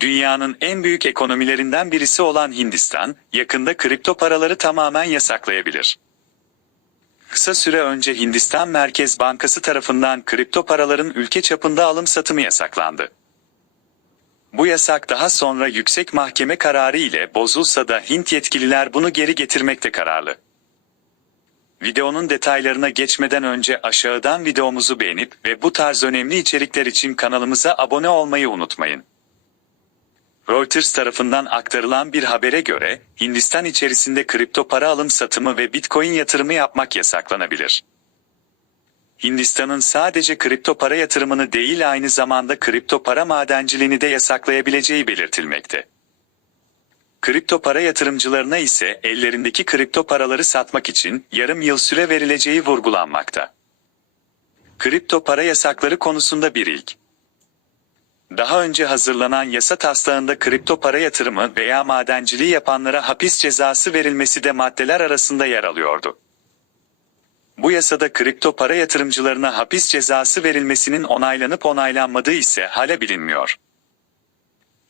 Dünyanın en büyük ekonomilerinden birisi olan Hindistan, yakında kripto paraları tamamen yasaklayabilir. Kısa süre önce Hindistan Merkez Bankası tarafından kripto paraların ülke çapında alım satımı yasaklandı. Bu yasak daha sonra yüksek mahkeme kararı ile bozulsa da Hint yetkililer bunu geri getirmekte kararlı. Videonun detaylarına geçmeden önce aşağıdan videomuzu beğenip ve bu tarz önemli içerikler için kanalımıza abone olmayı unutmayın. Reuters tarafından aktarılan bir habere göre, Hindistan içerisinde kripto para alım satımı ve bitcoin yatırımı yapmak yasaklanabilir. Hindistan'ın sadece kripto para yatırımını değil aynı zamanda kripto para madenciliğini de yasaklayabileceği belirtilmekte. Kripto para yatırımcılarına ise ellerindeki kripto paraları satmak için yarım yıl süre verileceği vurgulanmakta. Kripto para yasakları konusunda bir ilk. Daha önce hazırlanan yasa taslağında kripto para yatırımı veya madenciliği yapanlara hapis cezası verilmesi de maddeler arasında yer alıyordu. Bu yasada kripto para yatırımcılarına hapis cezası verilmesinin onaylanıp onaylanmadığı ise hala bilinmiyor.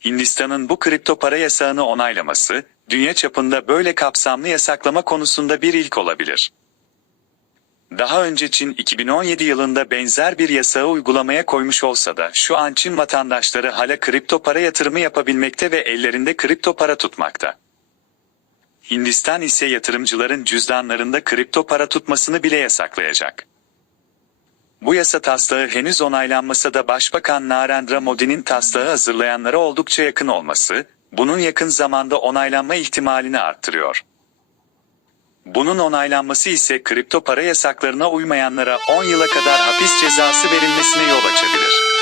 Hindistan'ın bu kripto para yasağını onaylaması, dünya çapında böyle kapsamlı yasaklama konusunda bir ilk olabilir. Daha önce Çin 2017 yılında benzer bir yasağı uygulamaya koymuş olsa da şu an Çin vatandaşları hala kripto para yatırımı yapabilmekte ve ellerinde kripto para tutmakta. Hindistan ise yatırımcıların cüzdanlarında kripto para tutmasını bile yasaklayacak. Bu yasa taslağı henüz onaylanmasa da Başbakan Narendra Modi'nin taslağı hazırlayanlara oldukça yakın olması, bunun yakın zamanda onaylanma ihtimalini arttırıyor. Bunun onaylanması ise kripto para yasaklarına uymayanlara 10 yıla kadar hapis cezası verilmesine yol açabilir.